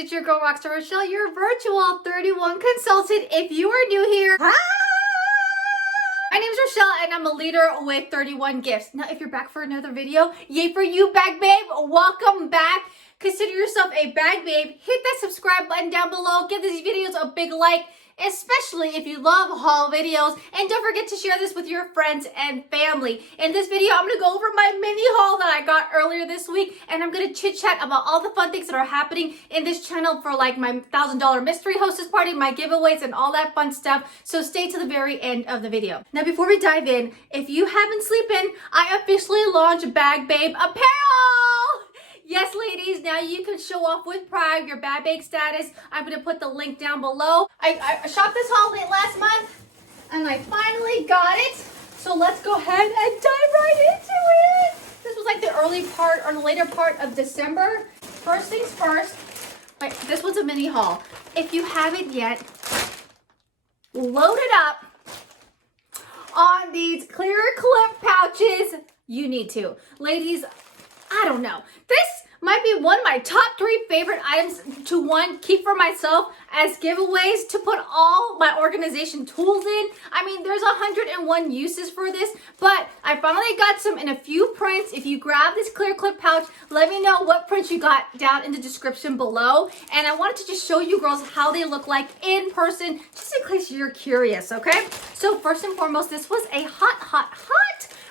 it's your girl Rockstar Rochelle, your virtual 31 consultant. If you are new here, hi! My name is Rochelle and I'm a leader with 31 Gifts. Now, if you're back for another video, yay for you, bag babe. Welcome back. Consider yourself a bag babe. Hit that subscribe button down below. Give these videos a big like, especially if you love haul videos. And don't forget to share this with your friends and family. In this video, I'm going to go over my mini haul that I got earlier this week. And I'm going to chit chat about all the fun things that are happening in this channel for like my $1,000 mystery hostess party, my giveaways, and all that fun stuff. So stay to the very end of the video. Now, before we dive in, if you haven't sleeping, I officially launched Bag Babe Apparel. Yes, ladies, now you can show off with pride your bag babe status. I'm going to put the link down below. I shopped this haul late last month, and I finally got it. So let's go ahead and dive right into it. This was like the early part or the later part of December. First things first, wait, this was a mini haul. If you haven't yet, load it up on these clear clip pouches. You need to. Ladies, I don't know. This might be one of my top 3 favorite items to keep for myself as giveaways, to put all my organization tools in. I mean, there's 101 uses for this, but I finally got some in a few prints. If you grab this clear clip pouch, let me know what prints you got down in the description below. And I wanted to just show you girls how they look like in person, just in case you're curious, okay? So first and foremost, this was a hot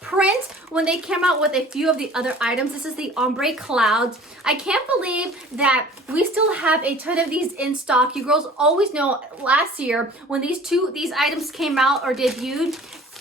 print when they came out with a few of the other items. This is the ombre clouds. I can't believe that we still have a ton of these in stock. You girls always know last year when these items came out or debuted,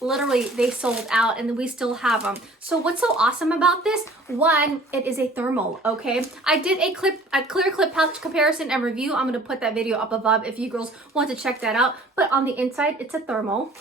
literally they sold out and we still have them. So what's so awesome about this? One, it is a thermal, okay? I did a clear clip pouch comparison and review. I'm gonna put that video up above if you girls want to check that out. But on the inside, it's a thermal.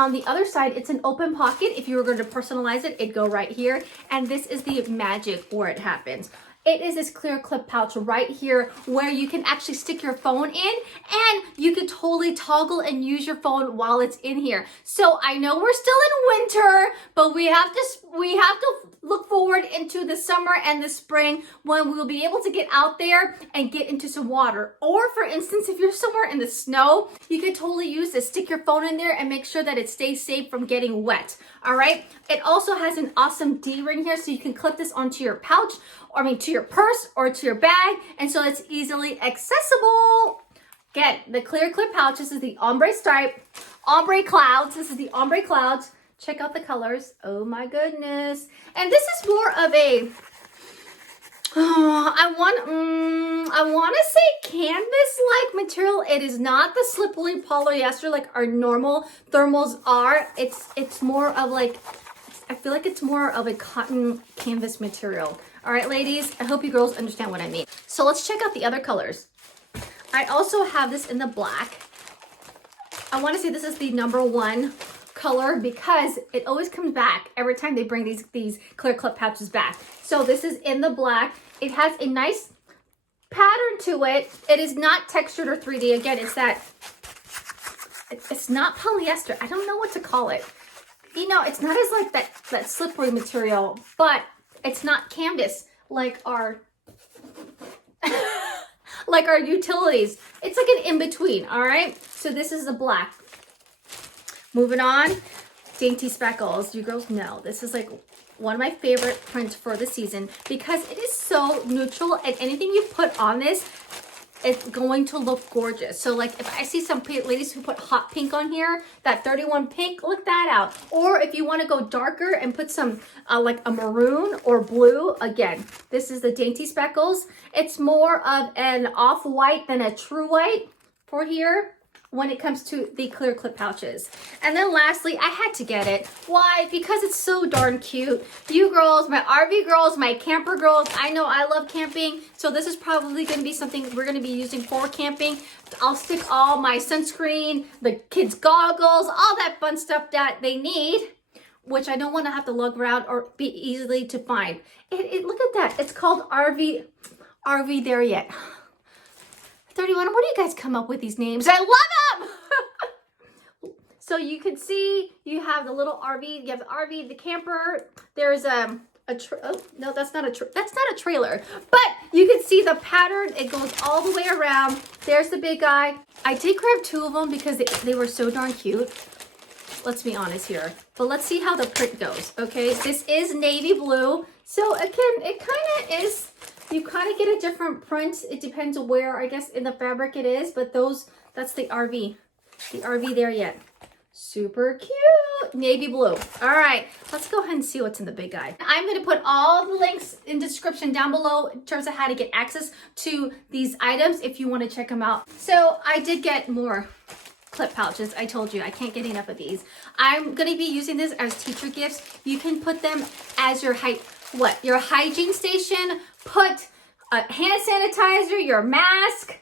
On the other side, it's an open pocket. If you were going to personalize it, it'd go right here. And this is the magic where it happens. It is this clear clip pouch right here where you can actually stick your phone in and you can totally toggle and use your phone while it's in here. So I know we're still in winter, but we have to look forward into the summer and the spring when we'll be able to get out there and get into some water. Or for instance, if you're somewhere in the snow, you can totally use this. Stick your phone in there and make sure that it stays safe from getting wet. All right. It also has an awesome D-ring here, so you can clip this onto your pouch, or to your purse or to your bag, and so it's easily accessible. Again, the clear clip pouch. This is the ombre stripe, ombre clouds. This is the ombre clouds. Check out the colors. Oh my goodness. And this is more of a, I want to say canvas-like material. It is not the slippery polyester like our normal thermals are. It's more of like, I feel like it's more of a cotton canvas material. All right, ladies, I hope you girls understand what I mean. So let's check out the other colors. I also have this in the black. I want to say this is the #1 color because it always comes back every time they bring these clear clip pouches back. So this is in the black. It has a nice pattern to it. It is not textured or 3D. Again, it's not polyester. I don't know what to call it. You know, it's not as like that slippery material, but it's not canvas like our like our utilities. It's like an in-between, all right? So this is the black. Moving on, Dainty Speckles. You girls know this is like one of my favorite prints for the season because it is so neutral, and anything you put on this, it's going to look gorgeous. So like if I see some ladies who put hot pink on here, that 31 pink, look that out. Or if you want to go darker and put some like a maroon or blue, again, this is the Dainty Speckles. It's more of an off-white than a true white for here when it comes to the clear clip pouches. And then lastly, I had to get it. Why? Because it's so darn cute. You girls, my RV girls, my camper girls, I know I love camping, so this is probably gonna be something we're gonna be using for camping. I'll stick all my sunscreen, the kids' goggles, all that fun stuff that they need, which I don't wanna have to lug around or be easily to find. Look at that, it's called RV There Yet. 31, where do you guys come up with these names? I love them! So you can see you have the little RV, you have the RV, the camper, there's oh, no, that's not a trailer. But you can see the pattern. It goes all the way around. There's the big guy. I did grab 2 of them because they were so darn cute. Let's be honest here. But let's see how the print goes, okay? This is navy blue. So again, it kind of is, you kind of get a different print. It depends on where, I guess, in the fabric it is. But that's the RV. The RV there yet. Super cute. Navy blue. All right, let's go ahead and see what's in the big guy. I'm going to put all the links in the description down below in terms of how to get access to these items if you want to check them out. So I did get more clip pouches. I told you I can't get enough of these. I'm going to be using this as teacher gifts. You can put them as your hygiene station. Put a hand sanitizer, your mask,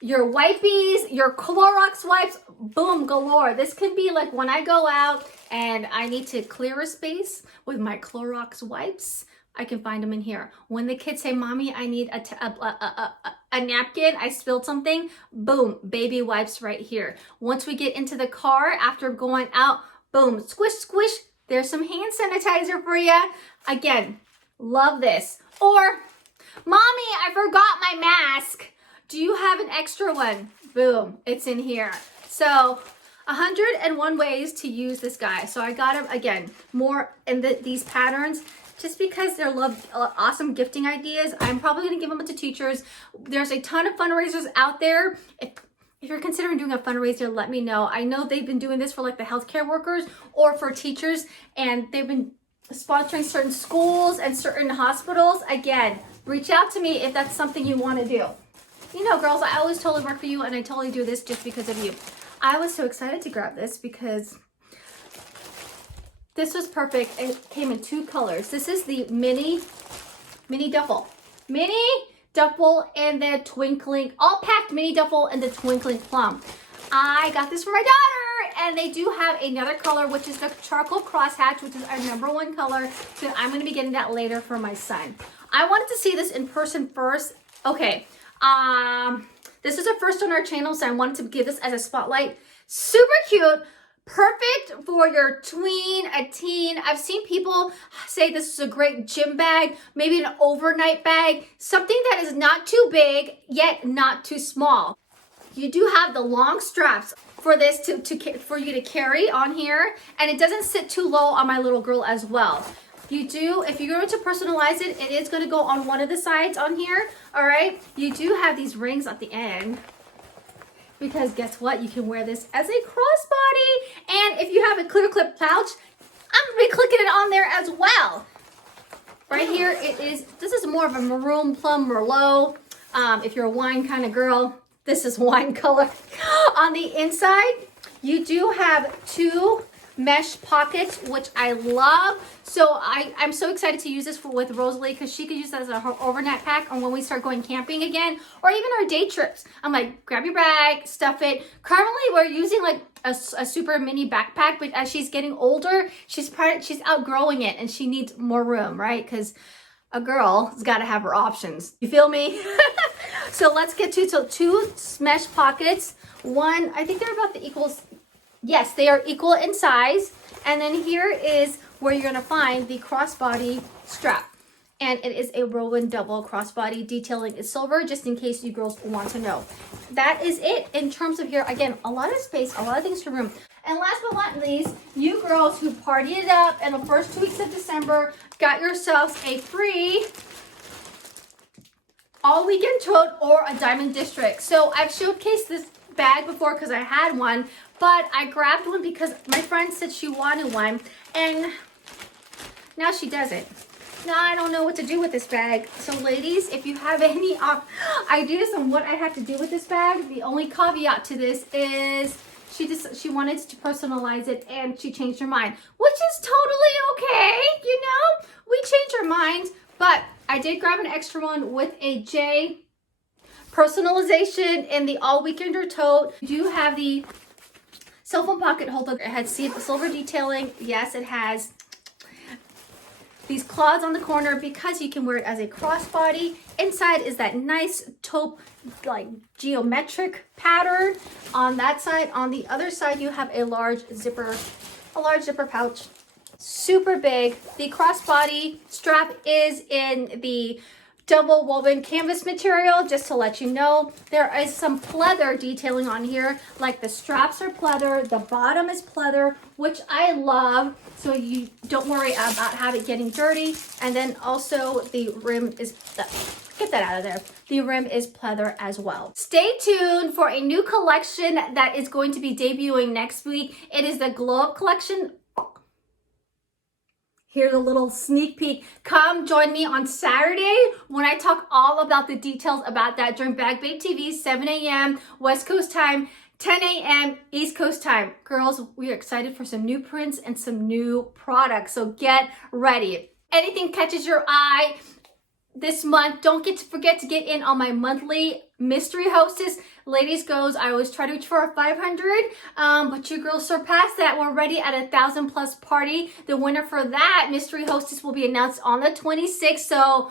your wipies, your Clorox wipes, boom, galore. This can be like when I go out and I need to clear a space with my Clorox wipes, I can find them in here. When the kids say, Mommy, I need a napkin, I spilled something, boom, baby wipes right here. Once we get into the car, after going out, boom, squish, squish, there's some hand sanitizer for you. Again, love this. Or, Mommy, I forgot my mask. Do you have an extra one? Boom, it's in here. So 101 ways to use this guy. So I got him, again, more in these patterns just because they're awesome gifting ideas. I'm probably going to give them to teachers. There's a ton of fundraisers out there. If you're considering doing a fundraiser, let me know. I know they've been doing this for like the healthcare workers or for teachers, and they've been sponsoring certain schools and certain hospitals. Again, reach out to me if that's something you want to do. You know, girls, I always totally work for you, and I totally do this just because of you. I was so excited to grab this because this was perfect. It came in 2 colors. This is the mini duffle. Mini duffle and the twinkling, all packed mini duffle and the twinkling plum. I got this for my daughter, and they do have another color, which is the charcoal crosshatch, which is our #1 color. So I'm going to be getting that later for my son. I wanted to see this in person first. Okay. This is a first on our channel, so I wanted to give this as a spotlight. Super cute, perfect for your tween, a teen. I've seen people say this is a great gym bag, maybe an overnight bag, something that is not too big, yet not too small. You do have the long straps for this for you to carry on here, and it doesn't sit too low on my little girl as well. You do, if you're going to personalize it, it is going to go on one of the sides on here, all right? You do have these rings at the end, because guess what? You can wear this as a crossbody, and if you have a clear clip pouch, I'm going to be clicking it on there as well. Right here, this is more of a maroon plum merlot. If you're a wine kind of girl, this is wine color. On the inside, you do have 2 mesh pockets, which I love. So I'm so excited to use this with Rosalie, because she could use that as her overnight pack, or when we start going camping again, or even our day trips. I'm like, grab your bag, stuff it. Currently, we're using like a super mini backpack, but as she's getting older, she's outgrowing it, and she needs more room, right? Because a girl has got to have her options. You feel me? So let's get to 2 mesh pockets. One, I think they're about the equals. Yes, they are equal in size. And then here is where you're going to find the crossbody strap. And it is a Rowan double crossbody. Detailing is silver, just in case you girls want to know. That is it in terms of here. Again, a lot of space, a lot of things to room. And last but not least, you girls who partied it up in the first 2 weeks of December got yourselves a free all weekend tote or a diamond district. So I've showcased this bag before because I had one, but I grabbed one because my friend said she wanted one, and now she doesn't. Now I don't know what to do with this bag. So ladies, if you have any ideas on what I have to do with this bag, the only caveat to this is she wanted to personalize it, and she changed her mind, which is totally okay. You know, we change our minds, but I did grab an extra one with a J personalization in the all weekender tote. You do have the cell phone pocket holder. It has silver detailing. Yes, it has these claws on the corner because you can wear it as a crossbody. Inside is that nice taupe, like geometric pattern on that side. On the other side, you have a large zipper pouch. super big. The crossbody strap is in the double woven canvas material, just to let you know. There is some pleather detailing on here, like the straps are pleather, the bottom is pleather, which I love, so you don't worry about having getting dirty. And then also the rim is, get that out of there. The rim is pleather as well. Stay tuned for a new collection that is going to be debuting next week. It is the Glow Up collection. Here's a little sneak peek. Come join me on Saturday when I talk all about the details about that during Bag Babe TV, 7 a.m. West Coast time, 10 a.m. East Coast time. Girls, we are excited for some new prints and some new products, so get ready. If anything catches your eye this month, don't forget to get in on my monthly mystery hostess. Ladies goes, I always try to reach for a 500, but you girls surpassed that. We're ready at 1,000+ party. The winner for that mystery hostess will be announced on the 26th. So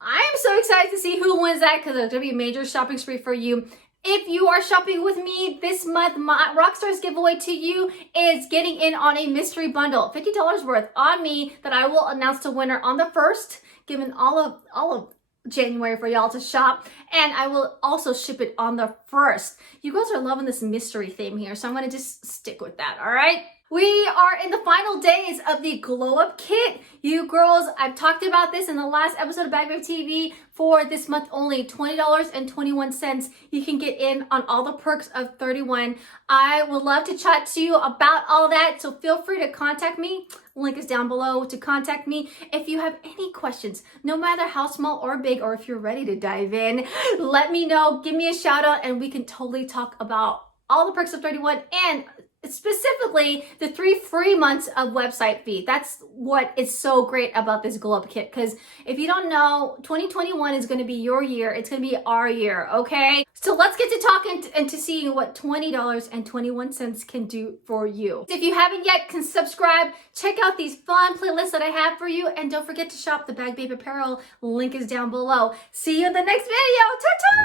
I am so excited to see who wins that, because there's gonna be a major shopping spree for you. If you are shopping with me this month, my Rockstar's giveaway to you is getting in on a mystery bundle, $50 worth on me, that I will announce the winner on the 1st, giving all of January for y'all to shop, and I will also ship it on the 1st. You girls are loving this mystery theme here, so I'm gonna just stick with that, all right? We are in the final days of the Glow Up Kit. You girls, I've talked about this in the last episode of Bag Babe TV. For this month only, $20.21. You can get in on all the perks of 31. I would love to chat to you about all that, so feel free to contact me. Link is down below to contact me. If you have any questions, no matter how small or big, or if you're ready to dive in, let me know. Give me a shout out and we can totally talk about all the perks of 31, and specifically the 3 free months of website fee. That's what is so great about this Glow Up Kit, because if you don't know, 2021 is going to be your year. It's going to be our year, okay? So let's get to talking and to seeing what $20.21 can do for you. If you haven't yet, can subscribe, check out these fun playlists that I have for you, and don't forget to shop the Bag Babe apparel. Link is down below. See you in the next video. Ta-ta!